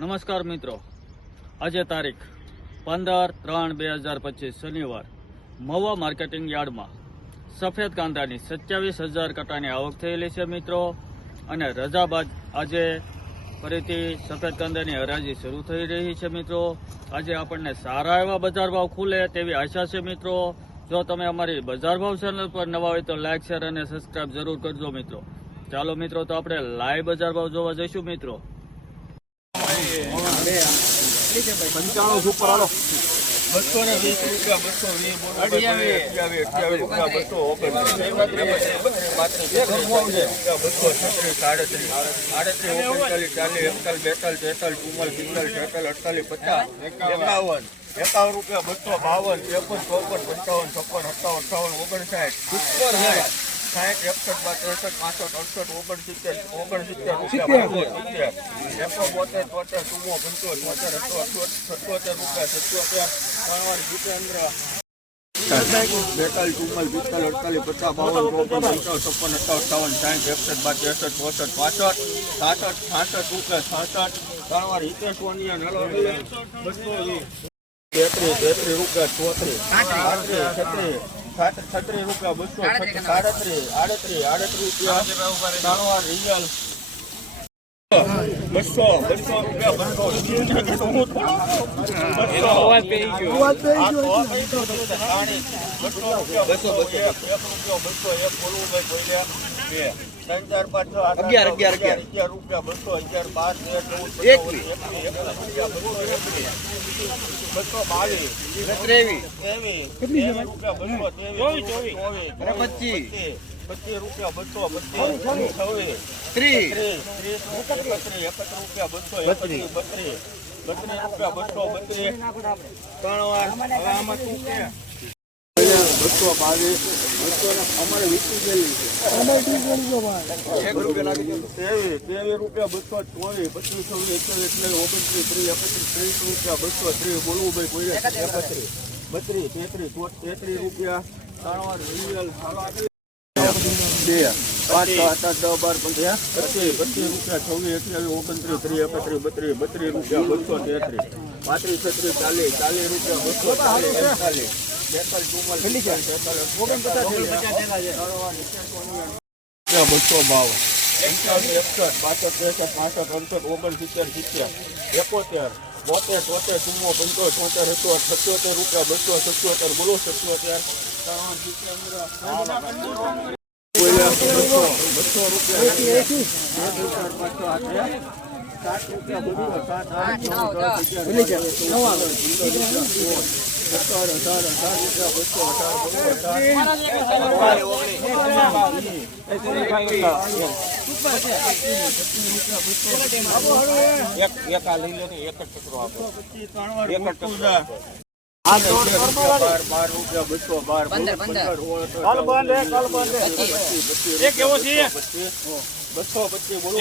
નમસ્કાર મિત્રો. આજે તારીખ પંદર ત્રણ બે હજાર પચીસ શનિવાર. મહુવા માર્કેટિંગ યાર્ડમાં સફેદ કાંદાની સત્યાવીસ હજાર કટાની આવક થયેલી છે મિત્રો. અને રજા બાદ આજે ફરીથી સફેદ કાંદાની હરાજી શરૂ થઈ રહી છે મિત્રો. આજે આપણને સારા એવા બજાર ભાવ ખુલે તેવી આશા છે મિત્રો. જો તમે અમારી બજાર ભાવ ચેનલ પર નવા હોય તો લાઇક શેર અને સબસ્ક્રાઇબ જરૂર કરજો મિત્રો. ચાલો મિત્રો, તો આપણે લાઈવ બજાર ભાવ જોવા જઈશું મિત્રો. પંચાણું સુપર હાલો. બસો ને વીસ રૂપિયા બસો વીસ બસો છત્રીસ સાડત્રીસ આડત્રીસ ઓગણચાલીસ ચાલીસ એકતાલીસ બેતાલીસ તેતાલીસ ચુમ્માલીસ પિસ્તાલીસ છેતાલીસ અડતાલીસ પચાસ એકાવન એકાવન રૂપિયા બસો બાવન ત્રેપન ચોપન પંચાવન છપ્પન સત્તાવન અઠાવન ઓગણસાઠ સુપર સાઠ સાઠ એકસઠ બાર ત્રેસઠ પાસઠ અડસઠ ઓગણસિત્તેર ઓગણસિત્તેર રૂપિયા એકસો બોતેર તોતેર ચુમ્મો પંચોતેર બોતેર સત્યોતેર રૂપિયા સત્તોતેર ત્રણ જીતેન્દ્ર બેતાલીસ ચુમ્માલીસ પિસ્તાલીસ અડતાલીસ પચાસ બાવન ચોપન પંચાવન છપ્પન અઠાવન અઠાવન સાઠ એકસઠ બાર ત્રેસઠ ચોસઠ પાસઠ સાસઠ છાસઠ રૂપિયા છાસઠ ત્રણ વાર હિતેશ વાનિયા નલો બસો રૂપિયા ચોત્રીસ. પાંત્રીસ છત્રીસ. છત્રીસ રૂપિયા બસો સાડત્રીસ આડત્રીસ આડત્રીસ રૂપિયા. ત્રણ વાર રિયલ. બસો બસો રૂપિયા બસો અગિયાર અગિયાર અગિયાર અગિયાર રૂપિયા બસો અગિયાર બાર રૂપિયા બસો બાવીસ ત્રેવીસ ત્રેવીસ રૂપિયા બસો ચોવીસ ચોવીસ પચીસ. પચીસ રૂપિયા બસો પચીસ છવ્વીસ ત્રીસ. ત્રીસ એકત્રીસ એકત્રીસ રૂપિયા બસો એકત્રીસ બત્રીસ બત્રીસ રૂપિયા બસો બત્રીસ. ત્રણ વાર. હવે આમાં શું છે? બસો બાવીસ. અમારે વીસ રૂપિયા બસો ચોવીસ એકતાલીસ એટલે ઓગણત્રીસ ત્રીસ એકત્રીસ ત્રીસ રૂપિયા બસો ત્રીસ બોલવું ભાઈ કોઈ એકત્રીસ બત્રીસ તેત્રીસ તેત્રીસ રૂપિયા બે પાંચ સાત આઠ બાર પંદર પચીસ રૂપિયા છવ્વીસ અઠ્યાવીસ ઓગણત્રીસ, ત્રીસ, એકત્રીસ, બત્રીસ બત્રીસ રૂપિયા બસો તેત્રીસ. પાંત્રીસ છત્રીસ ચાલીસ ચાલીસ રૂપિયા બસો ચાલીસ એકતાલીસ બસો બાવન. પંચાવન. એકસઠ બાસઠ ત્રેસઠ પાસઠ અડસઠ ઓગણસિત્તેર સિત્તેર એકોતેર બોતેર તોતેર ચુમ્મો પંચો છોતેર હતો સત્યોતેર રૂપિયા બસો સત્યોતેર બોલો સત્યોતેર. બસો રૂપિયા બાર બાર રૂપિયા બસો બાર પંદર પંદર કાલ બંધ કાલ બંધ. એક એવો છે. બસો પચીસ બોલો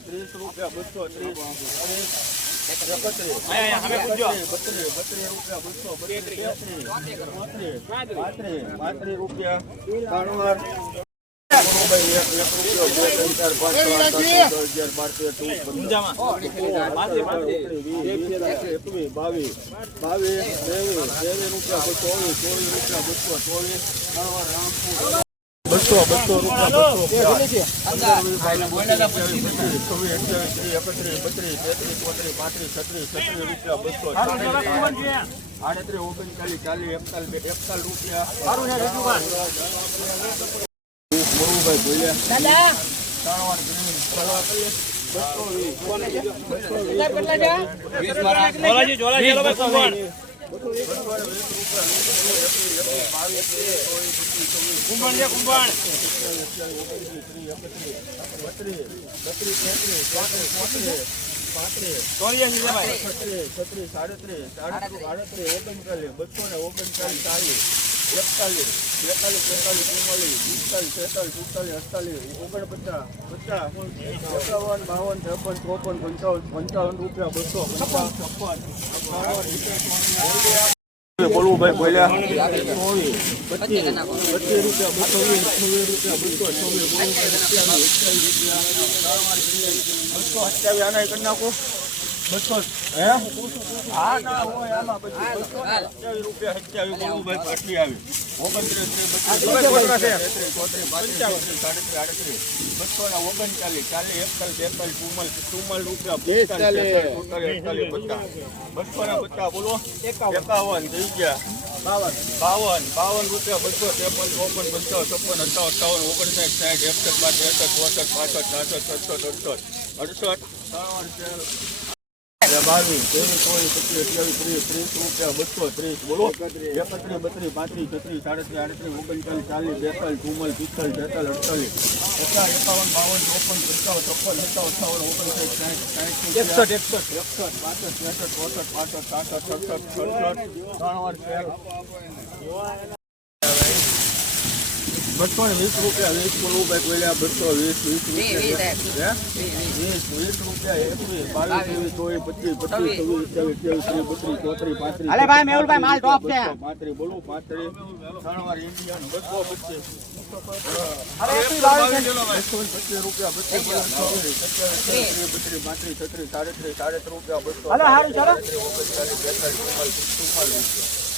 ત્રીસ રૂપિયા બસો ત્રીસ બાવીસ બાવીસ ત્રેવીસ ત્રેવીસ રૂપિયા ચોવીસ ચોવીસ રૂપિયા બસો ચોવીસ બસો બસો બસો ત્રીસ એકત્રીસ બત્રીસ તેત્રીસ ચોત્રીસ છત્રીસ છત્રીસ રૂપિયા બસો આડત્રીસ ઓગણચાલીસ ચાલીસ એકતાલીસ એકતાલીસ રૂપિયા. મોરુભાઈ બોલ્યા. કુંભણ છે, કુંભણ. ચોર્યાસી છે ભાઈ. છત્રીસ છત્રીસ સાડત્રીસ સાડત્રીસ આડત્રીસ ઓગણચાલીસ બસો ને ઓગણચાલીસ ચાલીસ એકતાલીસ બેતાલીસ તેતાલીસ ચુમ્માલીસ પિસ્તાલીસ છેતાલીસ સુડતાલીસ અડતાલીસ ઓગણપચાસ પચાસ એકાવન બાવન ત્રેપન ચોપન પંચાવન પંચાવન રૂપિયા બસો પંચાવન છપ્પન બોલવું બોલ્યા બસો વીસ આના કરી નાખો બસો હે? હા ના હોય આમાં પછી બસો સત્યાવીસ રૂપિયા સત્યાવીસ બોલવું ભાઈ આટલી આવી. બસો ને ઓગણચાલીસ ચાલીસ એકતાલીસ બેતાલીસ ચુમ્માલીસ ચુમ્માલીસ રૂપિયા બસો ને પચાસ બોલો. એકાવન. થઈ ગયા. બાવન. બાવન બાવન રૂપિયા બસો ત્રેપન ચોપન બસો છપ્પન અઠાવન અઠાવન ઓગણસાઠ સાઠ એકસઠ બાર એકસઠ ચોસઠ પાસઠ છાસઠ સડસઠ અડસઠ અડસઠ. બાવીસ ત્રેવીસ ચોવીસ પચીસ અઠ્યાવીસ ત્રીસ ત્રીસ રૂપિયા બસો ત્રીસ બોલો એકત્રીસ બત્રીસ પાંત્રીસ છત્રીસ સાડત્રીસ આડત્રીસ ઓગણચાલીસ ચાલીસ બેતાલીસ ચુમ્માલીસ પિસ્તાલીસ તેતાલીસ અડતાલીસ પચાસ એકાવન બાવન ચોપન પંચાવન છપ્પન સત્તાવન અઠાવન ઓગણસાઠ સાઠ સાઠ એકસઠ એકસઠ એકસઠ બાસઠ ત્રેસઠ ચોસઠ પાસઠ સાસઠ સડસઠ સડસઠ ત્રણ વાર ચાર બસો ને વીસ રૂપિયા વીસ બોલવું ભાઈ બોલ્યા બસો વીસ વીસ રૂપિયા? વીસ વીસ રૂપિયા એકવીસ બાવીસ ત્રેવીસ ચોવીસ પચીસ પચીસ છવ્વીસ અઠ્યાવીસ અઠ્યાવીસ ત્રીસ બત્રીસ ચોત્રીસ પાંત્રીસ અલે ભાઈ, મેહુલભાઈ, માલ ટોપ છે. બસો, પાંત્રીસ બોલું પાંત્રીસ. ત્રણ વાર ઇન્ડિયન પચીસ. સત્યાવીસ રૂપિયા બસો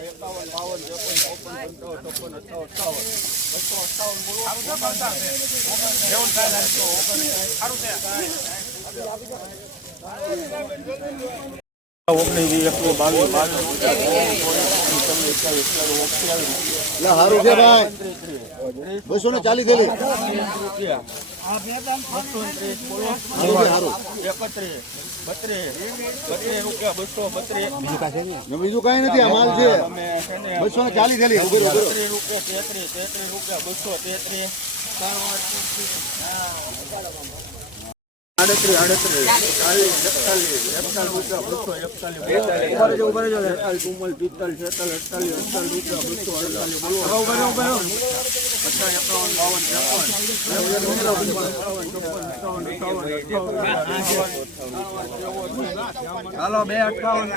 એકાવન બાવન ત્રેપન ચોપન પંચાવન છપ્પન અઠાવન અઠાવન બસો અઠાવન બોલો ઓગણીસ ને ચાલીસ બીજું કઈ નથી અમાલ છે. બસો ને ચાલીસ તેત્રીસ આડત્રીસ આડત્રીસ ચાલીસ એકતાલીસ એકતાલીસ રૂપિયા બસો એકતાલીસ બેતાલીસ તેતાલીસ ચુમ્માલીસ પિસ્તાલીસ છેતાલીસ હાલો બે અઠાવન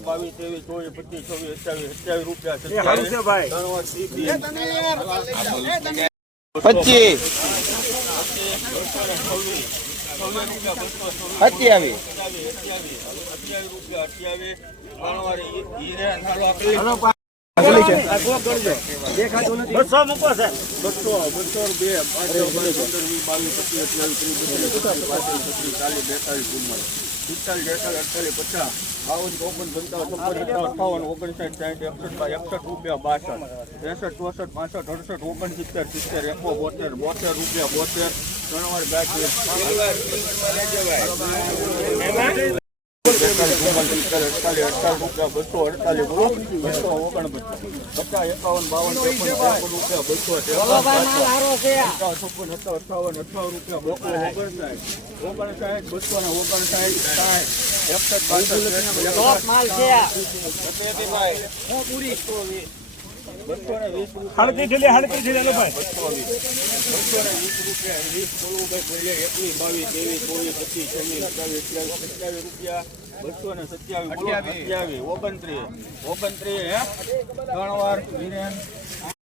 બાવીસ ત્રેવીસ ચોવીસ પચીસ ચોવીસ અઠ્યાવીસ અઠ્યાવીસ રૂપિયા પચીસ. સત્યાવીસ બે બાવીસ પચીસ અઠ્યાવીસ ત્રીસ એકતાલીસ પાંત્રીસ છત્રીસ ચાલીસ બેતાલીસ ચુમ્માલીસ પિસ્તાલીસ બેતાલીસ અડતાલીસ પચાસ બાવન ચોપન પંચાવન છપ્પન સત્તાવન અઠાવન એકસઠ રૂપિયા. બાસઠ ત્રેસઠ ચોસઠ પાસઠ અડસઠ ઓગણસિત્તેર સિત્તેર એકો બોતેર બોતેર રૂપિયા બોતેર બસો અડતાલીસ બસો ઓગણપચાસ પચાસ એકાવન બાવન ત્રેપન રૂપિયા બસો છપ્પન સત્તાવન અઠાવન અઠાવન રૂપિયા બસો ઓગણસાઠ ઓગણસાઠ બસો ને ઓગણસાઠ સાઠ એકસઠ હળદી ઢીલી હળદી ઢીલી લો ભાઈ. બસો ને વીસ રૂપિયા વીસ બોલવું ભાઈ બોલીએ એકવીસ બાવીસ ત્રેવીસ ચોવીસ પચીસ છવ્વીસ સત્યાવીસ સત્યાવીસ રૂપિયા, બસો ને સત્યાવીસ, બોલો, સત્યાવીસ, ઓગણત્રીસ ઓગણત્રીસ હે ત્રણ વાર વિરેન.